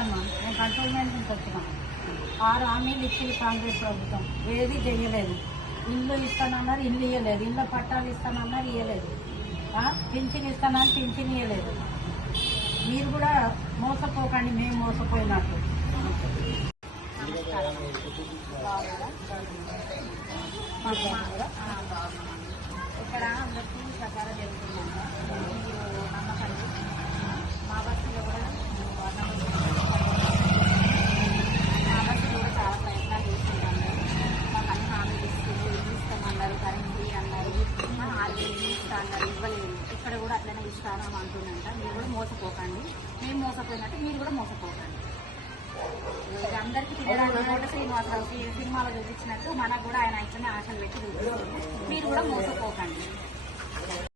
నమస్తే అమ్మా నేను కంటోన్మెంట్ నుంచి వచ్చినా ఆరు హామీలు ఇచ్చింది కాంగ్రెస్ ప్రభుత్వం. ఏది చేయలేదు. ఇల్లు ఇస్తానన్నారు ఇల్లు ఇవ్వలేదు ఇళ్ళ పట్టాలు ఇస్తానన్నారు ఇవ్వలేదు పింఛన్ ఇస్తానని పింఛన్ ఇవ్వలేదు మీరు కూడా మోసపోకండి మేము మోసపోయినట్టు. ఇక్కడ అందరికీ ప్రకారం చెప్తున్నాము మీరు నమ్మకండి మా బస్సులో కూడా మా బస్సులో కూడా చాలా ప్రయత్నాలు చేస్తుంటాము మాకు అన్ని హామీలు ఇస్తుంది ఇల్లు ఇస్తామన్నారు కరెంట్ ఫ్రీ అన్నారు ఆ, ఆరు వేలు ఇల్లు ఇస్తా అన్నారు ఇవ్వలేదు. ఇక్కడ కూడా అట్లనే ఇస్తాను అంటుందంట. మీరు కూడా మోసపోకండి. మేము మోసపోయినట్టు మీరు కూడా మోసపోకండి. అందరికీ తినడానికి కోట శ్రీనివాసరావు సి- సినిమాలో చూపించినట్టు మనకు కూడా ఆయన ఇట్లనే ఆశలు పెట్టి చూపిస్తుంది. మీరు కూడా మోసపోకండి.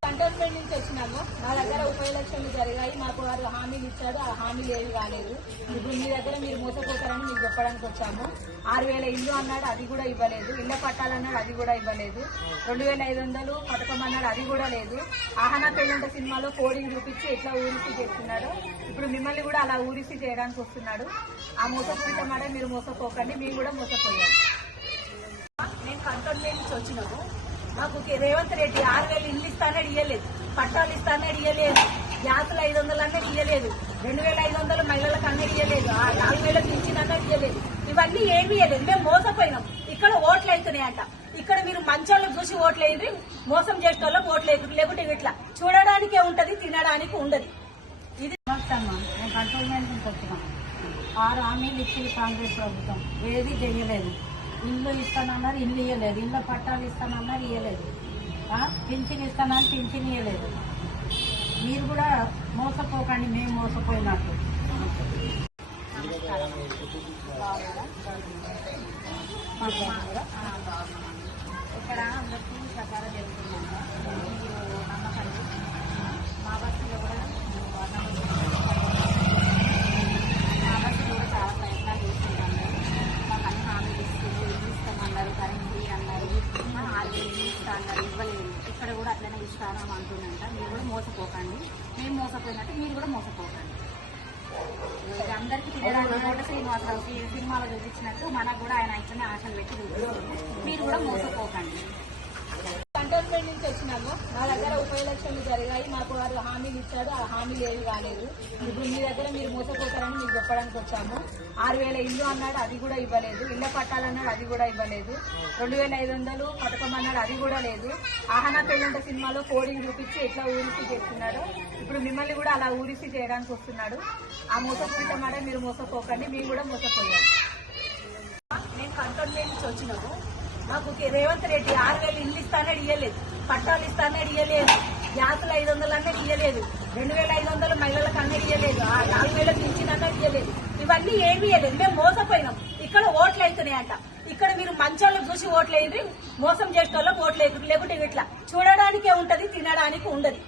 కంటోన్మెంట్ నుంచి వచ్చినాము. మా దగ్గర ఉప ఎలక్షన్లు జరిగాయి. మాకు వారు ఇచ్చాడు ఆ హామీలు ఏవి కాలేదు. ఇప్పుడు మీ దగ్గర మీరు మోసపోతారని మీకు చెప్పడానికి వచ్చాము. ఆరు వేల ఇల్లు అన్నాడు అది కూడా ఇవ్వలేదు. ఇళ్ళ పట్టాలన్నాడు అది కూడా ఇవ్వలేదు. రెండు వేల ఐదు వందలు పథకం అన్నాడు అది కూడా లేదు. ఆహనా పెళ్ళంట సినిమాలో కోడింగ్ చూపించి ఎట్లా ఊరిసి చేస్తున్నాడు ఇప్పుడు మిమ్మల్ని కూడా అలా ఊరిసి చేయడానికి వస్తున్నాడు. ఆ మోసపోయిన మాట మీరు మోసపోకండి మేము కూడా మోసపోయాం. నేను కంటోన్మెంట్ నుంచి వచ్చినాము. మాకు రేవంత్ రెడ్డి ఆరు వేలు ఇల్లు ఇస్తానని ఇయ్యలేదు. పట్టాలు ఇస్తానని ఇయ్యలేదు. జాతులు ఐదు వందలు అన్నది ఇవ్వలేదు రెండు వేల ఐదు వందలు మహిళలకు అన్నది ఇవ్వలేదు ఆ నాలుగు వేలకు ఇచ్చిన అన్నది ఇవన్నీ ఏమీ ఇవ్వలేదు మేము మోసపోయినాం. ఇక్కడ ఓట్లు అవుతున్నాయంట. ఇక్కడ మీరు మంచోళ్ళకి చూసి ఓట్లు వేయండి. మోసం చేసిన వాళ్ళకి ఓట్లు వేయరు లేకుంటే ఇట్లా చూడడానికే ఉంటది తినడానికి ఉండదు. ఇది నేను కంటోన్మెంట్ నుంచి వచ్చినా ఆరు హామీలు ఇచ్చింది కాంగ్రెస్ ప్రభుత్వం. ఏది చేయలేదు. ఇల్లు ఇస్తానన్నారు ఇల్లు ఇవ్వలేదు ఇళ్ళ పట్టాలు ఇస్తానన్నారు ఇవ్వలేదు పింఛన్ ఇస్తానని పింఛన్ ఇవ్వలేదు మీరు కూడా మోసపోకండి మేము మోసపోయినట్టు. ఇక్కడ అందరికీ ప్రకారం జరుగుతుందంట మీరు నమ్మకండి మా బస్సులో కూడా మా బస్సులో కూడా చాలా ప్రయత్నాలు చేస్తుంటాము మాకు అన్ని హామీలు ఇస్తుంది ఇల్లు ఇస్తామన్నారు కరెంట్ ఫ్రీ అన్నారు ఆ, ఆరు వేలు ఇల్లు ఇస్తా అన్నారు ఇవ్వలేదు. ఇక్కడ కూడా అట్లనే ఇస్తాను అంటుందంట. మీరు కూడా మోసపోకండి. మేము మోసపోయినట్టు మీరు కూడా మోసపోకండి. అందరికీ తినడానికి కోట శ్రీనివాసరావు సినిమాలో చూపించినట్టు మనకు కూడా ఆయన ఇట్లనే ఆశలు పెట్టి చూపిస్తుంది. మీరు కూడా మోసపోకండి. కంటోన్మెంట్ నుంచి వచ్చినాము. మా దగ్గర ఉప ఎలక్షన్లు జరిగాయి. మాకు వారు హామీలు ఇచ్చారు. ఆ హామీలు ఏవి కాలేదు. ఇప్పుడు మీ దగ్గర మీరు మోసపోతారని మీకు చెప్పడానికి వచ్చాము. ఆరు వేల ఇల్లు అన్నాడు అది కూడా ఇవ్వలేదు. ఇళ్ళ పట్టాలన్నాడు అది కూడా ఇవ్వలేదు. రెండు వేల ఐదు వందలు పథకం అన్నాడు అది కూడా లేదు. ఆహనా పెళ్ళంట సినిమాలో కోడింగ్ చూపించి ఎట్లా ఊరిసి చేస్తున్నాడు ఇప్పుడు మిమ్మల్ని కూడా అలా ఊరిసి చేయడానికి వస్తున్నాడు. ఆ మోసపోయిన మాట మీరు మోసపోకండి మీరు కూడా మోసపోయాం. నేను కంటోన్మెంట్ నుంచి వచ్చినాము. మాకు రేవంత్ రెడ్డి ఆరు వేలు ఇల్లు ఇస్తానని ఇయ్యలేదు. పట్టాలు ఇస్తానని ఇయ్యలేదు. గ్యాసులు ఐదు వందలు అన్నది ఇయ్యలేదు. రెండు వేల ఐదు వందలు మహిళలకు అన్నది ఇయ్యలేదు. ఆ నాలుగు వేలకు ఇచ్చిన అన్నది ఇయ్యలేదు. ఇవన్నీ ఏమీ ఇయ్యలేదు. మేము మోసపోయినాం. ఇక్కడ ఓట్లు అవుతున్నాయంట ఇక్కడ మీరు మంచాలు చూసి ఓట్లు వేయండి. మోసం చేసే వాళ్ళకి ఓట్లు వేయరు లేకుంటే ఇట్లా. చూడడానికే ఉంటది తినడానికి ఉండదు.